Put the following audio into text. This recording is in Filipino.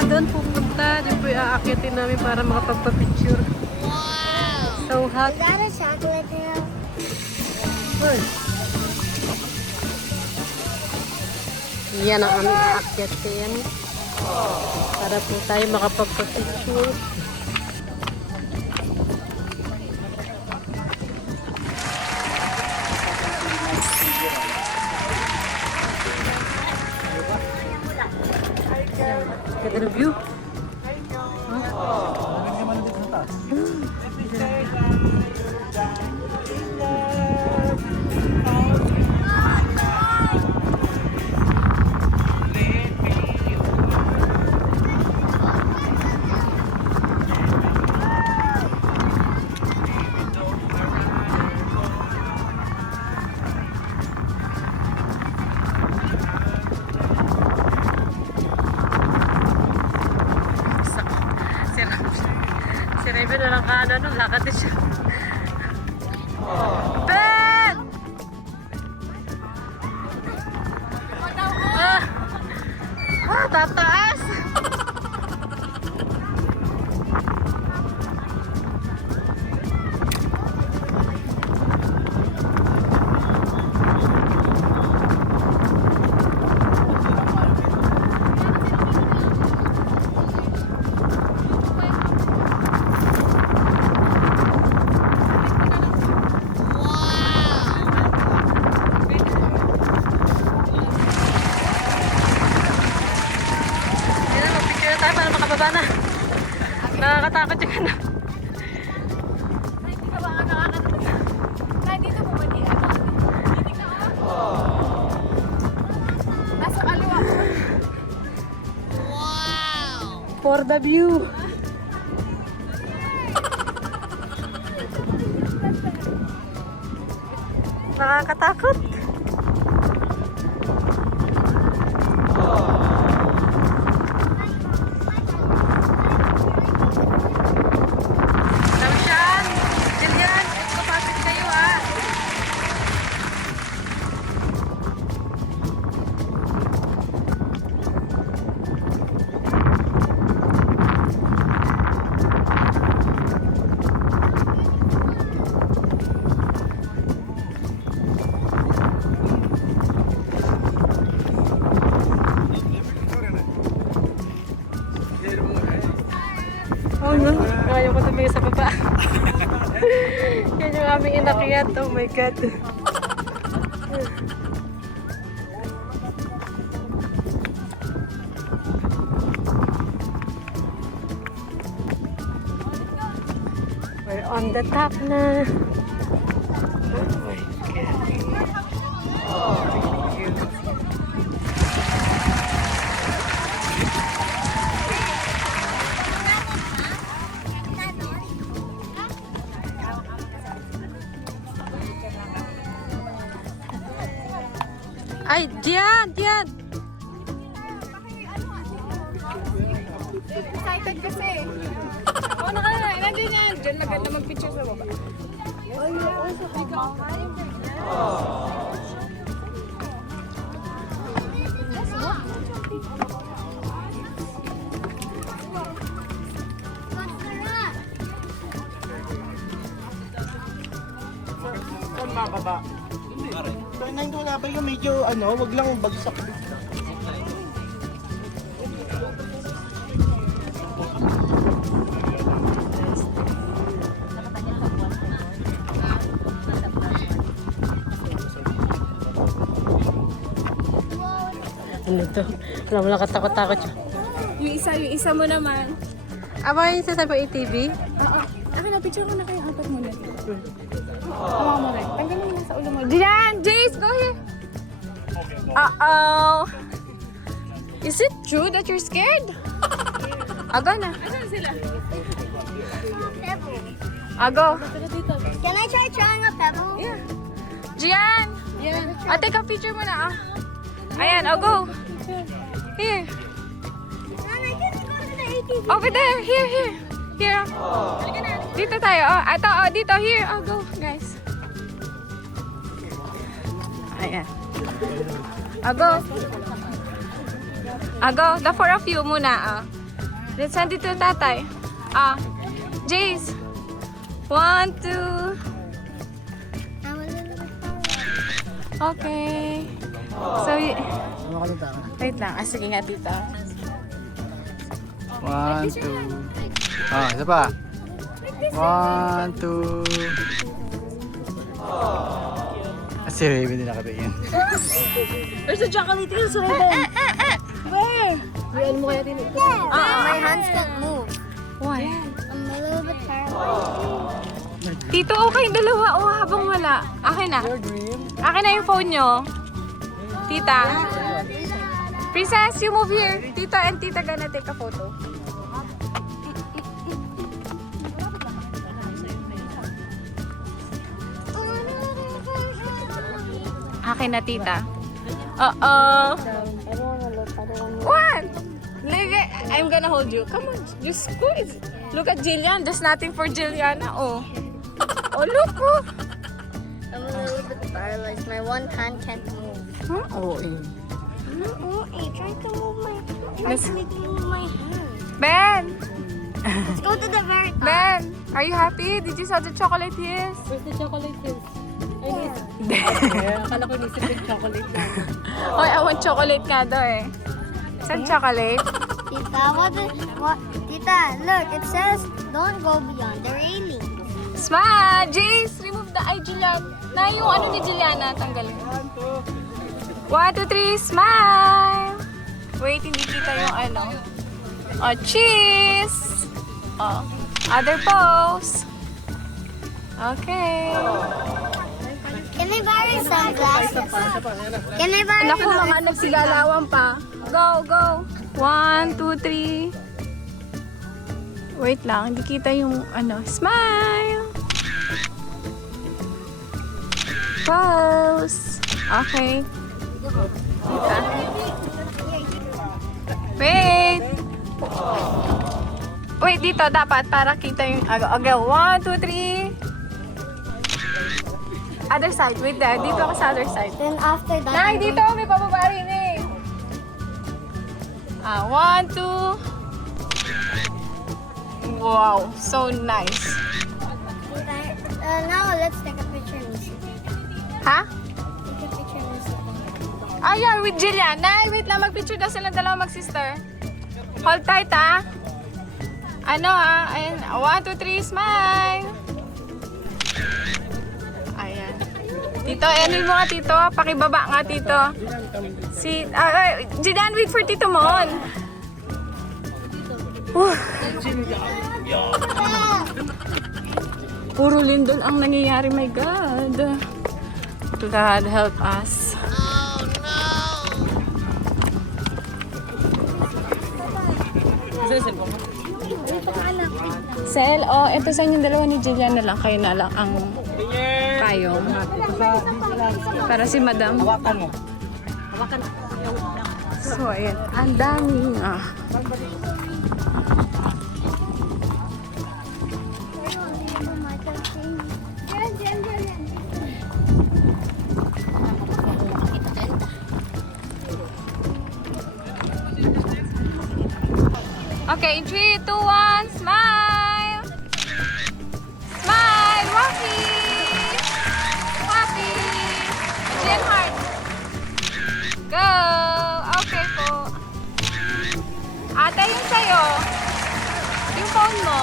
Ah, doon pupunta. Doon po aakyatin namin para makapagpa-picture. Wow! So hot. Is that a chocolate now? Uy. Yan ang aming aakyatin. Para po tayo makapagpa-picture. Ganda ng view. Si makababa na. Nakakatakot yung ano. Hindi ka ba nga nakakatawa? Na dito po ba di ano? Hindi ka ah. Nasa kaliwa. For the view. Nakakatakot. Aming inakyat. Oh my God. We're on the top na. Diyan, diyan. Excited kasi. Oo, naka na. Nandiyan yan. Diyan maganda mag-picture sa baba. Saan bababa? Hindi wala ba yung medyo ano, wag lang bagsak. Ano to? Alam mo lang katakot-takot yun. Yung isa, yung isa mo naman. Aba, yung sasabi mo ATV? Oo. Akin na, picture ko na kayo. Apat muna. Hawa mo rin. Tanggalin mo sa ulo mo. Diyan! Jace, go here! Uh-oh! Is it true that you're scared? Aga na. Asan sila? Pebble. Ago. Can I try trying a pebble? Yeah. Gian! Yan. Ah, take a picture muna ah. Ayan, oh go. Here. Mom, I can go to the ATV. Over there. Here, here. Here. Dito tayo. Oh, ito, oh, dito. Here. Oh, go, guys. Ayan. Ago. Ago. The four of you muna. Oh. Let's send it to tatay. Ah, Jace. One, two. Okay. So, y- wait lang. Ah, sige nga, tita. One, two. Ah, isa pa. One, two. Ah, Si Raven din nakatingin. Where's the chocolate hills, Raven? Where? Ah, my hands can't move. Why? I'm a little bit paralyzed. Tito, okay, dalawa. O, habang wala. Akin na. Akin na yung phone nyo. Tita. Princess, you move here. Tita and tita gonna take a photo. Akin na, tita. Uh-oh. What? Look at, I'm gonna hold you. Come on, just squeeze. Look at Jillian. There's nothing for Jilliana. Oh. Oh, look. Oh. I'm a little bit paralyzed. My one hand can't move. Huh? Oh, eh. Oh, hey, try to move my, try to make me move my hand. Ben! Let's go to the very top. Ben! Are you happy? Did you saw the chocolate hills? Where's the chocolate hills? Yeah. Akala ko nisip yung chocolate. Oy, I want chocolate nga daw eh. Saan chocolate? Tita, what is, what, Tita, look, it says, don't go beyond the railing. Smile! Jace! Remove the eye, Julian. Na yung ano ni Juliana, tanggalin. One, two, three, smile! Wait, hindi kita yung ano. Oh, cheese! Oh, other pose. Okay. Can I borrow sunglasses? Can I borrow Naku, mga nagsigalawan pa. Go, go. One, two, three. Wait lang, hindi kita yung ano. Smile! Pose. Okay. Kita. Wait! Dito dapat para kita yung aga. Okay, one, two, three. Other side. Wait there. Dito ako sa other side. Then after that, Nay, dito, may pababa rin eh. Ah, one, two. Wow, so nice. uh, now let's take a picture. Ha? Take a picture. Ah, yeah, with Jillian. Nay, wait lang, mag-picture daw sila dalawa mag-sister. Hold tight, ha? Ano, ha? Ayan, one, two, three, smile. Ayan. Tito, ano mo nga, Tito? Pakibaba nga, Tito. Si, ah, ah, Jillian, wait for Tito Mon. Uh. Puro lindol ang nangyayari, my God. God help us. Sel, oh, ito sa inyong dalawa ni Jillian na lang. Kayo na lang ang payong. Para si Madam. Hawakan mo. So, ayan. Ang daming, ah. Okay, in 3, 2, 1, smile! Smile! Wafi! Wafi! Jillian Heart! Go! Okay po. Ate, yung sa'yo. Yung phone mo.